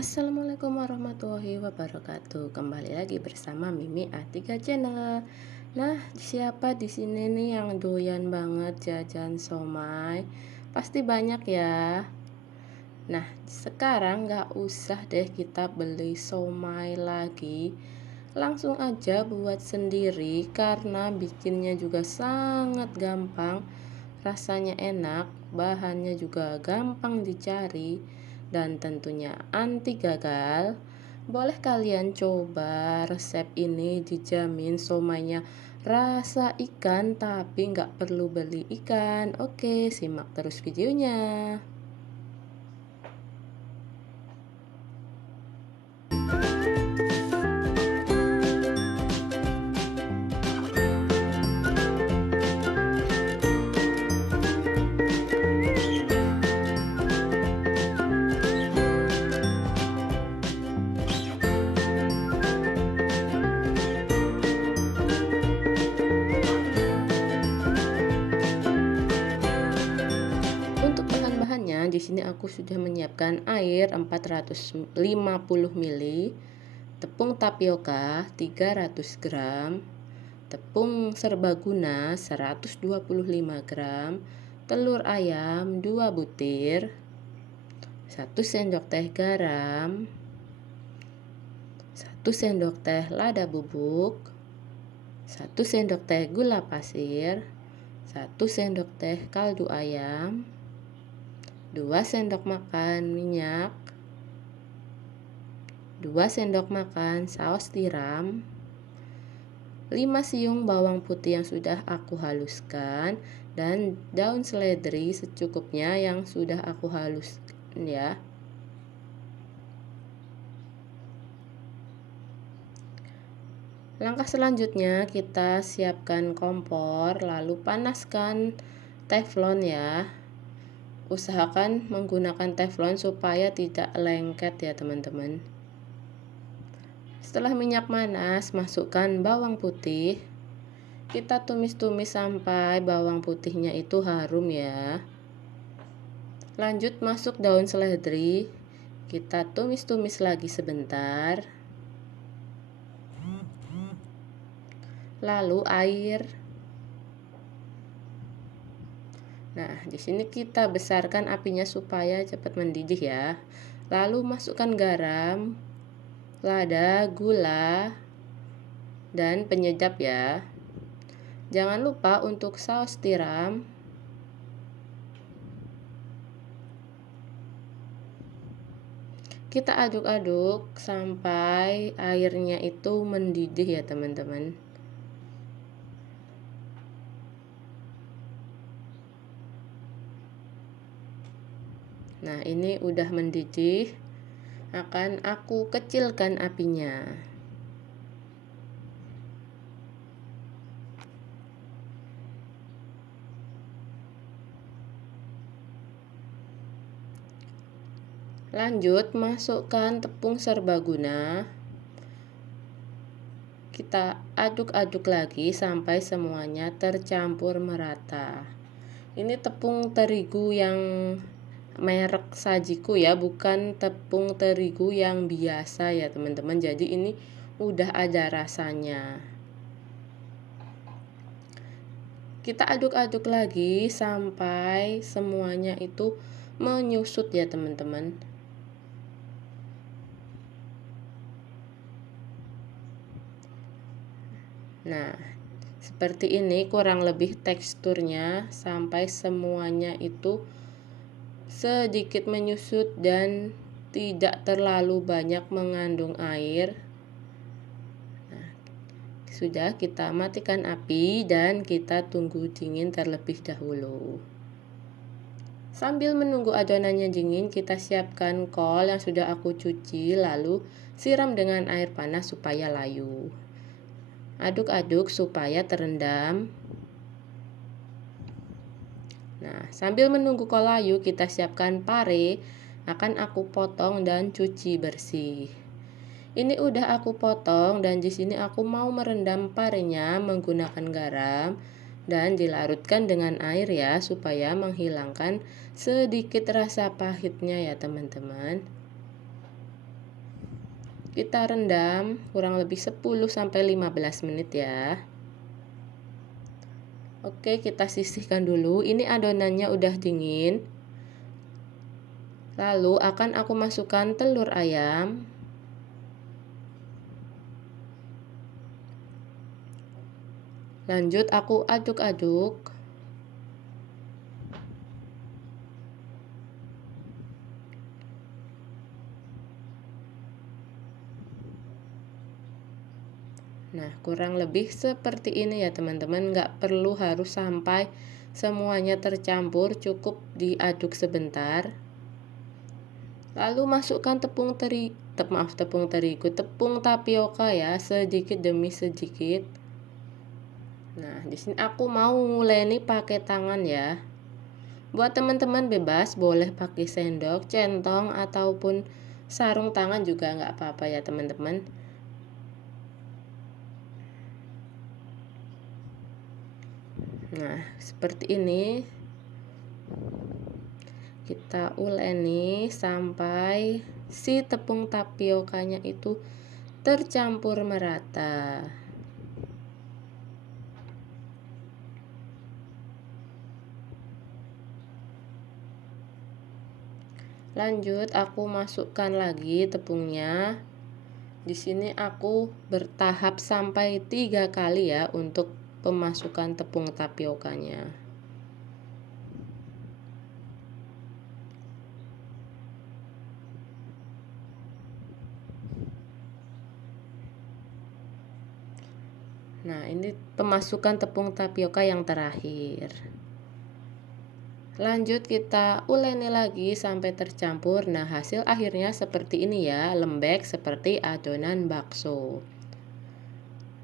Assalamualaikum warahmatullahi wabarakatuh. Kembali lagi bersama Mimi A3 Channel. Nah, siapa di sini nih yang doyan banget jajan somai? Pasti banyak ya. Nah, sekarang nggak usah deh kita beli somai lagi. Langsung aja buat sendiri karena bikinnya juga sangat gampang. Rasanya enak, bahannya juga gampang dicari, dan tentunya anti gagal. Boleh kalian coba resep ini, dijamin somainya rasa ikan tapi nggak perlu beli ikan. Oke, simak terus videonya. Untuk bahan-bahannya, di sini aku sudah menyiapkan air 450 ml, tepung tapioka 300 gram, tepung serbaguna 125 gram, telur ayam 2 butir, 1 sendok teh garam, 1 sendok teh lada bubuk, 1 sendok teh gula pasir, 1 sendok teh kaldu ayam, 2 sendok makan minyak, 2 sendok makan saus tiram, 5 siung bawang putih yang sudah aku haluskan, dan daun seledri secukupnya yang sudah aku haluskan ya. Langkah selanjutnya kita siapkan kompor, lalu panaskan teflon ya. Usahakan menggunakan teflon supaya tidak lengket ya teman-teman. Setelah minyak panas, masukkan bawang putih. Kita tumis-tumis sampai bawang putihnya itu harum ya. Lanjut masuk daun seledri. Kita tumis-tumis lagi sebentar. Lalu air. Nah, di sini kita besarkan apinya supaya cepat mendidih ya. Lalu masukkan garam, lada, gula, dan penyedap ya. Jangan lupa untuk saus tiram. Kita aduk-aduk sampai airnya itu mendidih ya teman-teman. Nah, ini udah mendidih. Akan aku kecilkan apinya. Lanjut masukkan tepung serbaguna. Kita aduk-aduk lagi sampai semuanya tercampur merata. Ini tepung terigu yang merek Sajiku ya, bukan tepung terigu yang biasa ya teman-teman. Jadi ini udah ada rasanya. Kita aduk-aduk lagi sampai semuanya itu menyusut ya teman-teman. Nah, seperti ini kurang lebih teksturnya sampai semuanya itu sedikit menyusut dan tidak terlalu banyak mengandung air. Nah, sudah, kita matikan api dan kita tunggu dingin terlebih dahulu. Sambil menunggu adonannya dingin, kita siapkan kol yang sudah aku cuci, lalu siram dengan air panas supaya layu. Aduk-aduk supaya terendam. Nah, sambil menunggu kol layu, kita siapkan pare. Akan aku potong dan cuci bersih. Ini udah aku potong dan di sini aku mau merendam parenya menggunakan garam dan dilarutkan dengan air ya supaya menghilangkan sedikit rasa pahitnya ya teman-teman. Kita rendam kurang lebih 10-15 menit ya. Oke, kita sisihkan dulu. Ini adonannya udah dingin. Lalu akan aku masukkan telur ayam. Lanjut aku aduk-aduk. Nah, kurang lebih seperti ini ya teman-teman. Nggak perlu harus sampai semuanya tercampur, cukup diaduk sebentar. Lalu masukkan tepung tapioka ya, sedikit demi sedikit. Nah, di sini aku mau nguleni pakai tangan ya. Buat teman-teman bebas, boleh pakai sendok, centong, ataupun sarung tangan juga nggak apa-apa ya teman-teman. Nah, seperti ini. Kita uleni sampai si tepung tapiokanya itu tercampur merata. Lanjut aku masukkan lagi tepungnya. Di sini aku bertahap sampai 3 kali ya untuk pemasukan tepung tapiokanya. Nah, ini pemasukan tepung tapioka yang terakhir. Lanjut kita uleni lagi sampai tercampur. Nah, hasil akhirnya seperti ini ya, lembek seperti adonan bakso.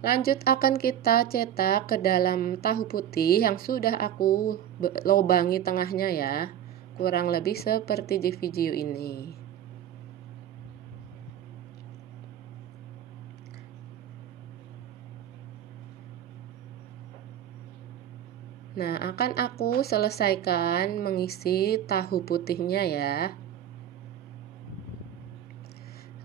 Lanjut akan kita cetak ke dalam tahu putih yang sudah aku lobangi tengahnya ya. Kurang lebih seperti di video ini. Nah, akan aku selesaikan mengisi tahu putihnya ya.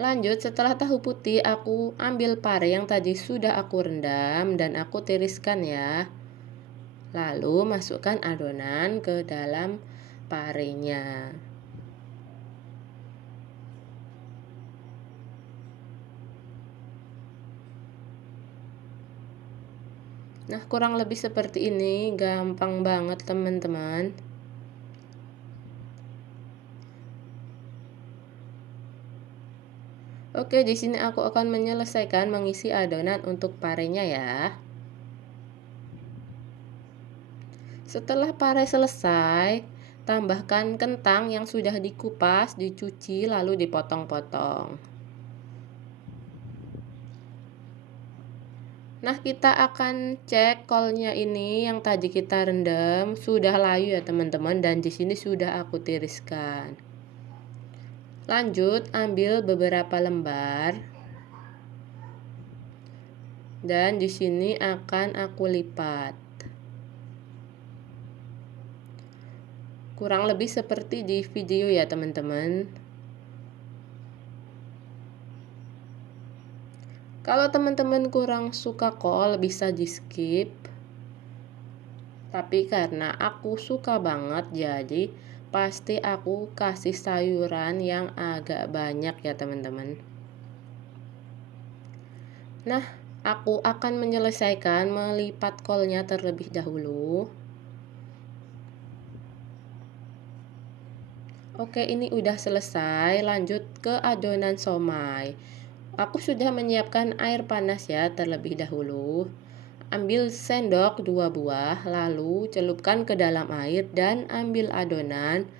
Lanjut, setelah tahu putih, aku ambil pare yang tadi sudah aku rendam dan aku tiriskan ya. Lalu masukkan adonan ke dalam parenya. Nah, kurang lebih seperti ini, gampang banget teman-teman. Oke, di sini aku akan menyelesaikan mengisi adonan untuk parenya ya. Setelah pare selesai, tambahkan kentang yang sudah dikupas, dicuci, lalu dipotong-potong. Nah, kita akan cek kolnya ini yang tadi kita rendam sudah layu ya teman-teman, dan di sini sudah aku tiriskan. Lanjut, ambil beberapa lembar. Dan di sini akan aku lipat. Kurang lebih seperti di video ya teman-teman. Kalau teman-teman kurang suka kol bisa di skip. Tapi karena aku suka banget jadi pasti aku kasih sayuran yang agak banyak ya teman-teman. Nah, aku akan menyelesaikan melipat kolnya terlebih dahulu. Oke, ini udah selesai. Lanjut ke adonan somai. Aku sudah menyiapkan air panas ya terlebih dahulu. Ambil sendok 2 buah, lalu celupkan ke dalam air dan ambil adonan.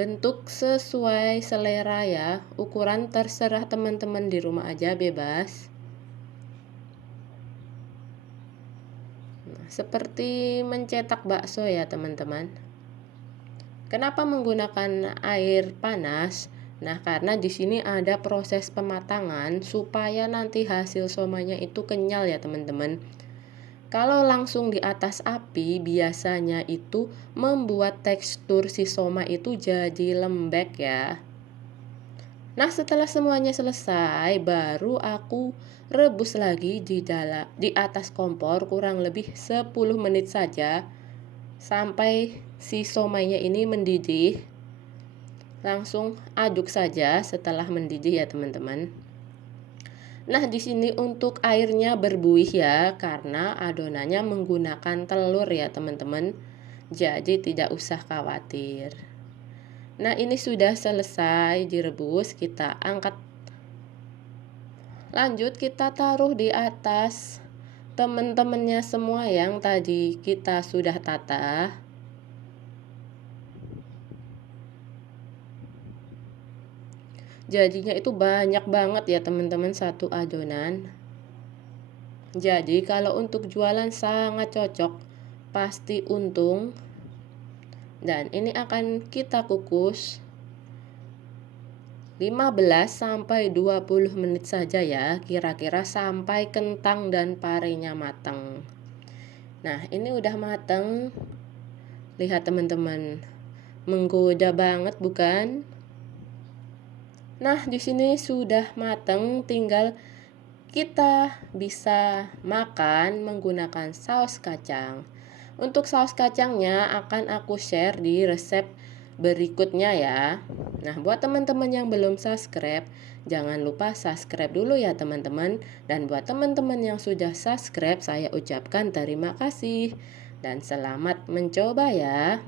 Bentuk sesuai selera ya, ukuran terserah teman-teman di rumah aja bebas. Nah, seperti mencetak bakso ya teman-teman. Kenapa menggunakan air panas? Nah, karena di sini ada proses pematangan supaya nanti hasil somanya itu kenyal ya teman-teman. Kalau langsung di atas api biasanya itu membuat tekstur si soma itu jadi lembek ya. Nah, setelah semuanya selesai, baru aku rebus lagi di atas kompor kurang lebih 10 menit saja sampai si somainya ini mendidih. Langsung aduk saja setelah mendidih ya, teman-teman. Nah, di sini untuk airnya berbuih ya, karena adonannya menggunakan telur ya, teman-teman. Jadi tidak usah khawatir. Nah, ini sudah selesai direbus, kita angkat. Lanjut kita taruh di atas teman-temannya semua yang tadi kita sudah tata. Jadinya itu banyak banget ya, teman-teman, satu adonan. Jadi kalau untuk jualan sangat cocok, pasti untung. Dan ini akan kita kukus 15 sampai 20 menit saja ya, kira-kira sampai kentang dan parenya matang. Nah, ini udah matang. Lihat, teman-teman, menggoda banget bukan? Nah, di sini sudah matang, tinggal kita bisa makan menggunakan saus kacang. Untuk saus kacangnya akan aku share di resep berikutnya ya. Nah, buat teman-teman yang belum subscribe, jangan lupa subscribe dulu ya, teman-teman. Dan buat teman-teman yang sudah subscribe, saya ucapkan terima kasih dan selamat mencoba ya.